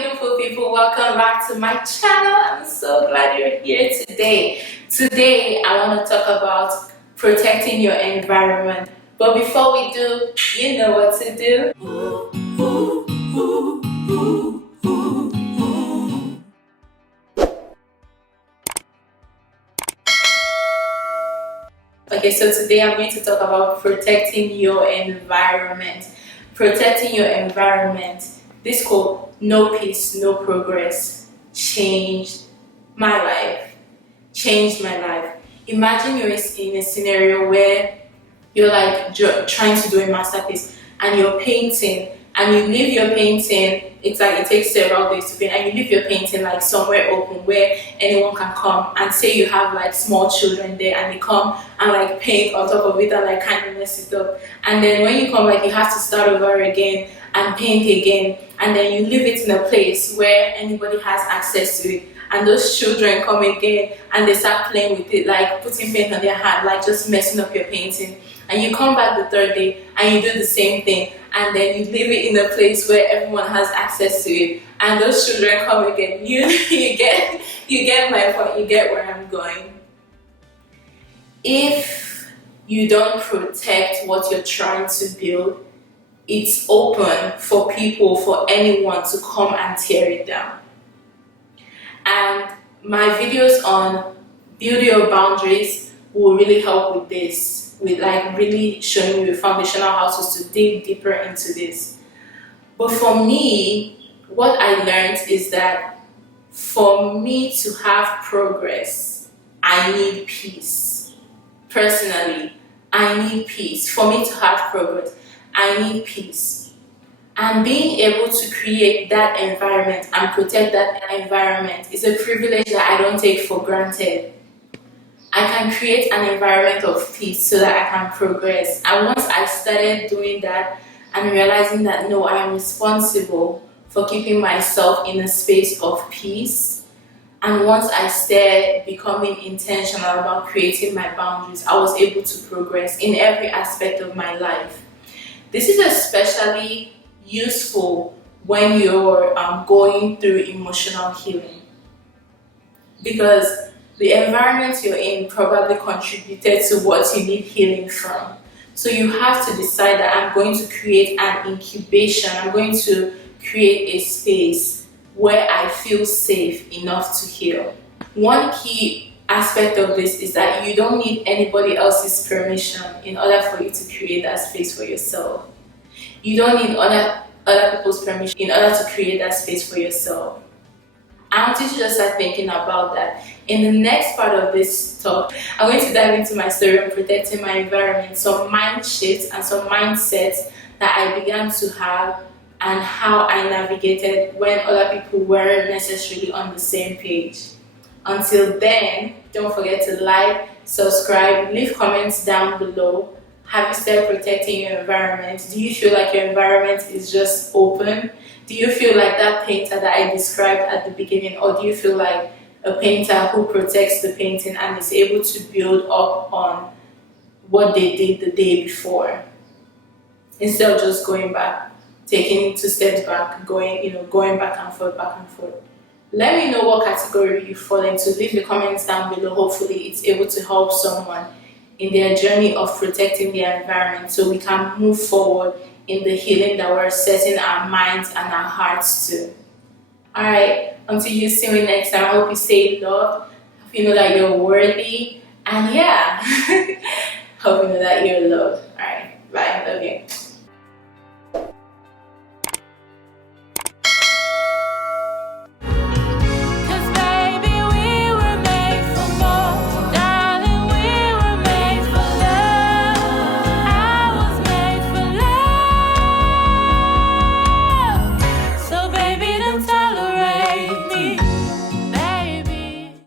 beautiful people, welcome back to my channel. I'm so glad you're here today. Today I want to talk about protecting your environment. But before we do, you know what to do. Okay, so today I'm going to talk about protecting your environment. Protecting your environment. This quote, no peace, no progress, changed my life. Changed my life. Imagine you're in a scenario where you're like trying to do a masterpiece and you're painting and you leave your painting. It's like it takes several days to paint, and you leave your painting like somewhere open where anyone can come, and say you have like small children there and they come and like paint on top of it and like kind of mess it up, and then when you come like you have to start over again and paint again, and then you leave it in a place where anybody has access to it, and those children come again and they start playing with it, like putting paint on their hand, like just messing up your painting, and you come back the third day and you do the same thing, and then you leave it in a place where everyone has access to it, and those children come again. You get my point. You get where I'm going. If you don't protect what you're trying to build, it's open for people, for anyone to come and tear it down. And my videos on build your boundaries will really help with this, with like really showing you foundational houses to dig deeper into this. But for me, what I learned is that for me to have progress, I need peace. Personally, I need peace. For me to have progress, I need peace. And being able to create that environment and protect that environment is a privilege that I don't take for granted. I can create an environment of peace so that I can progress. And once I started doing that and realizing that no, I am responsible for keeping myself in a space of peace, and once I started becoming intentional about creating my boundaries, I was able to progress in every aspect of my life. This is especially useful when you're going through emotional healing, because the environment you're in probably contributed to what you need healing from. So you have to decide that I'm going to create an incubation, I'm going to create a space where I feel safe enough to heal. One key aspect of this is that you don't need anybody else's permission in order for you to create that space for yourself. You don't need other people's permission in order to create that space for yourself. I want you to just start thinking about that. In the next part of this talk, I'm going to dive into my story on protecting my environment, some mind shifts and some mindsets that I began to have, and how I navigated when other people weren't necessarily on the same page. Until then, don't forget to like, subscribe, leave comments down below. Have you started protecting your environment? Do you feel like your environment is just open? Do you feel like that painter that I described at the beginning, or do you feel like a painter who protects the painting and is able to build up on what they did the day before, instead of just going back, taking 2 steps back, going back and forth, back and forth? Let me know what category you fall into. Leave the comments down below. Hopefully it's able to help someone in their journey of protecting their environment, so we can move forward in the healing that we're setting our minds and our hearts to. Alright, until you see me next time, I hope you stay loved. Hope you know that you're worthy. And yeah, hope you know that you're loved. Alright, bye. Love you.